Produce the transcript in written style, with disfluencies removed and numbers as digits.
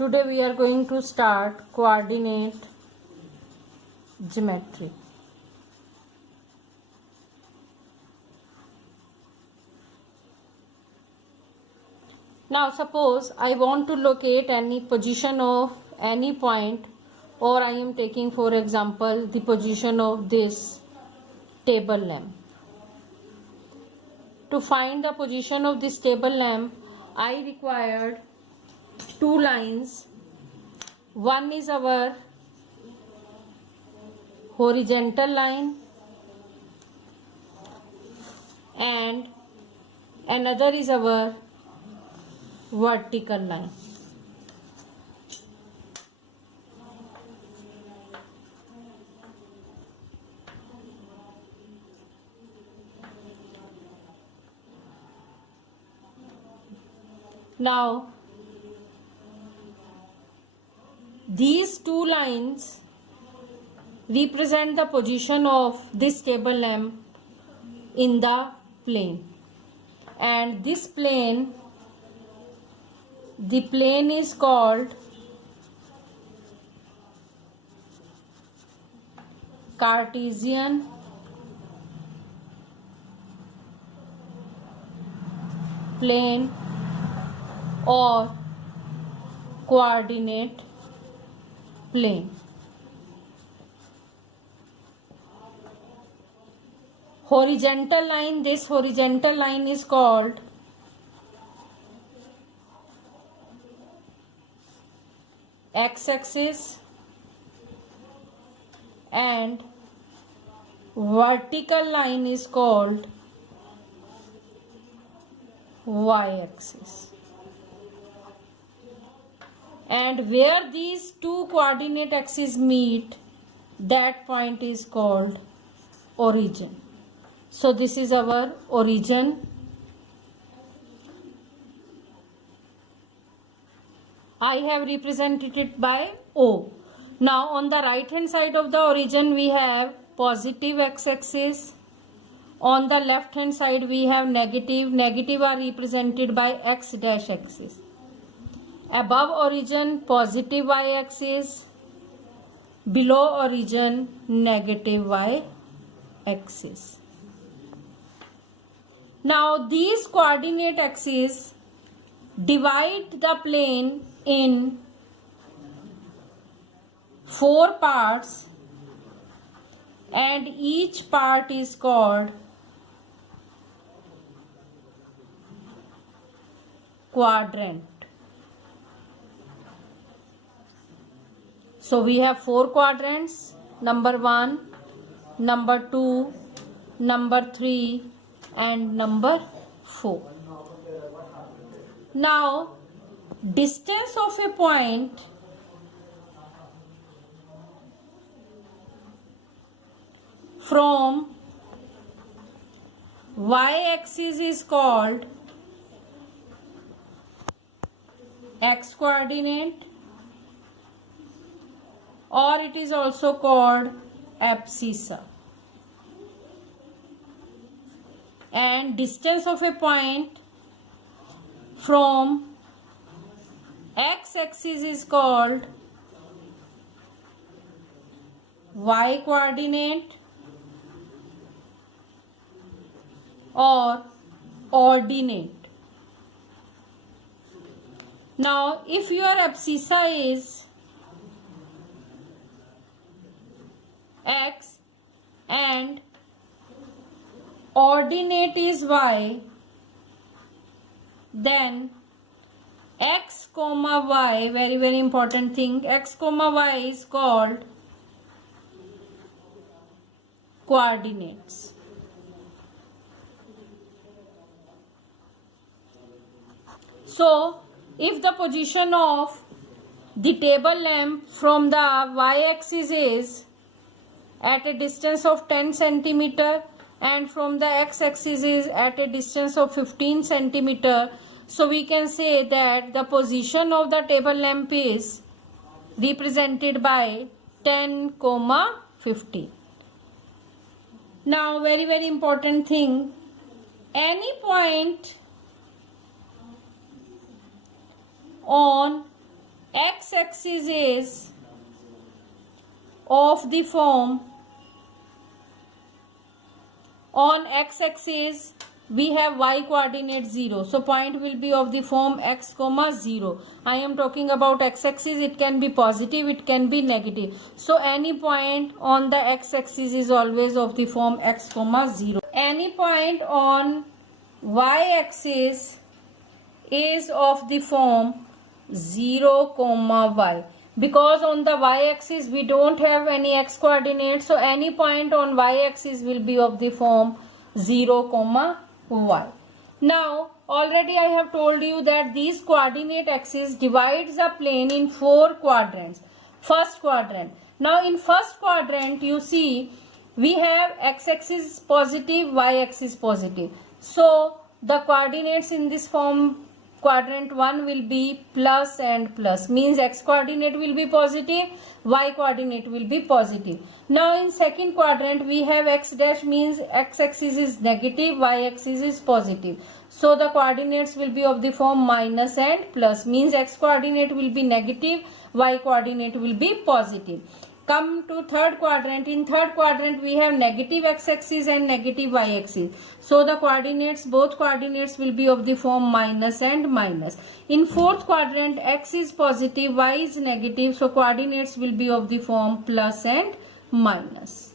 Today we are going to start coordinate geometry. Now suppose I want to locate any position of any point, or I am taking for example the position of this table lamp. To find the position of this table lamp, I required two lines. One is our horizontal line and another is our vertical line. Now these two lines represent the position of this table lamp in the plane, and this plane, the plane is called Cartesian plane or coordinate plane. Horizontal line, this horizontal line is called x-axis and vertical line is called y-axis. And where these two coordinate axes meet, that point is called origin. So this is our origin. I have represented it by O. Now on the right hand side of the origin we have positive x-axis. On the left hand side we have negative. Negative are represented by x dash axis. Above origin positive y-axis, below origin negative y-axis. Now these coordinate axes divide the plane in four parts, and each part is called quadrant. So we have four quadrants: number 1, number 2, number 3 and number 4. Now distance of a point from y-axis is called x coordinate, or it is also called abscissa. And distance of a point from x-axis is called y coordinate or ordinate. Now if your abscissa is x and ordinate is y, then x comma y, very important thing, x comma y is called coordinates. So if the position of the table lamp from the y-axis is at a distance of 10 centimeter and from the x-axis is at a distance of 15 centimeter, so we can say that the position of the table lamp is represented by 10, 15. Now very important thing, any point on x-axis is of the form, on x-axis we have y coordinate 0, so point will be of the form x comma 0. I am talking about x-axis, it can be positive, it can be negative, so any point on the x-axis is always of the form x comma 0. Any point on y-axis is of the form 0 comma y, because on the y-axis we don't have any x coordinate, so any point on y-axis will be of the form 0 comma y. Now already I have told you that these coordinate axis divides the plane in 4 quadrants. First quadrant, now in first quadrant you see we have x-axis positive, y-axis positive, so the coordinates in this form quadrant 1 will be plus and plus, means x coordinate will be positive, y coordinate will be positive. Now in second quadrant we have x dash, means x axis is negative, y axis is positive, so the coordinates will be of the form minus and plus, means x coordinate will be negative, y coordinate will be positive. Come to third quadrant. In third quadrant we have negative x-axis and negative y-axis, so the coordinates, both coordinates will be of the form minus and minus. In fourth quadrant x is positive, y is negative, so coordinates will be of the form plus and minus.